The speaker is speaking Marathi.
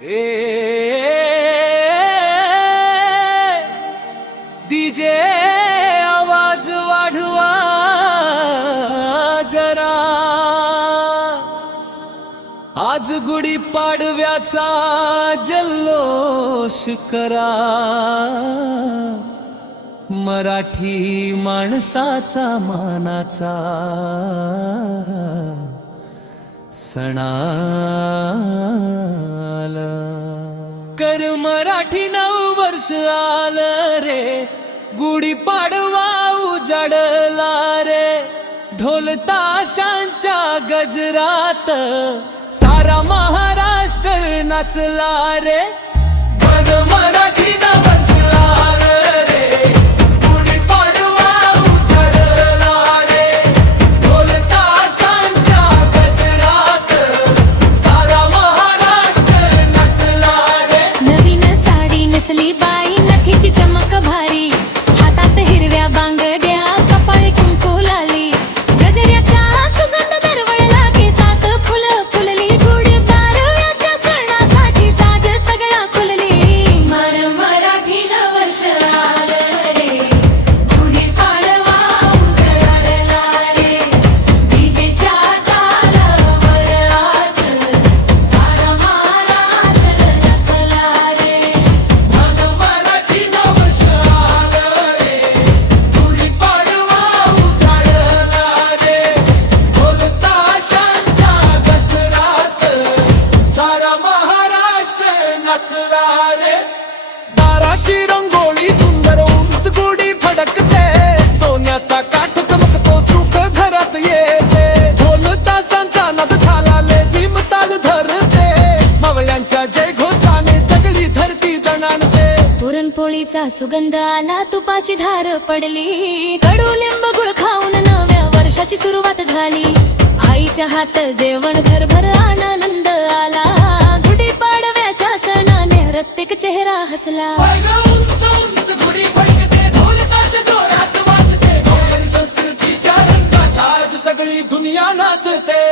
ए डीजे आवाज वाढवा जरा, आज गुढी पाडव्याचा जल्लोष करा, मराठी माणसाचा मानाचा सणाला कर मराठी नऊ वर्ष आलं रे, गुढी पाडवा उजाडला रे, ढोल ताशांच्या गजरात सारा महाराष्ट्र नाचला रे, बन मराठी नऊ वर्ष आलं रे, गुढी पाडवा उजाडला रे, ढोल ताशांच्या गजरात सारा महाराष्ट्र नाचला रे. नवीन साडी नेसली बाई, नथीची चमक भारी, हातात हिरव्या बांगड्या, कपाळी कुंकू लाली, गजऱ्याचा सुगंध दरवळला, केसात फुलं फुलली, गुढी पाडव्याच्या सणासाठी साज सगळा खुलली. मराठी नववर्ष आलं रे, गुढी पाडवा उजाडला रे, डीजेच्या तालावर आज सारा महाराष्ट्र नाचला रे. बन मराठी नऊ वर्ष आलं रे, गुढी पाडवा उजाडला रे, ढोल ताशांच्या गजरात सारा महाराष्ट्र नाचला रे. दाराशी रंगोळी सुंदर उंच गुढी फडकते, सोन्याचा काठ चमकतो, सुख घरात येते, ढोल तासांचा नाद झाला, लेझीम ताल धरते, मावळ्यांच्या जय घोषाने सगळी धरती दणाणते. पुरणपोळीचा सुगंध आला, तुपाची धार पडली, कडुलिंब गुळ खाऊन नव्या वर्षाची सुरुवात झाली, आईच्या हात जेवण घरभर आनंद आला, गुढी पाडव्याच्या सणाने प्रत्येक चेहरा हसला. उंच उंच गुढी फडकते, ढोल ताश जोरात वाजते, कोकण संस्कृतीच्या रंगात आज सगळी दुनिया नाचते.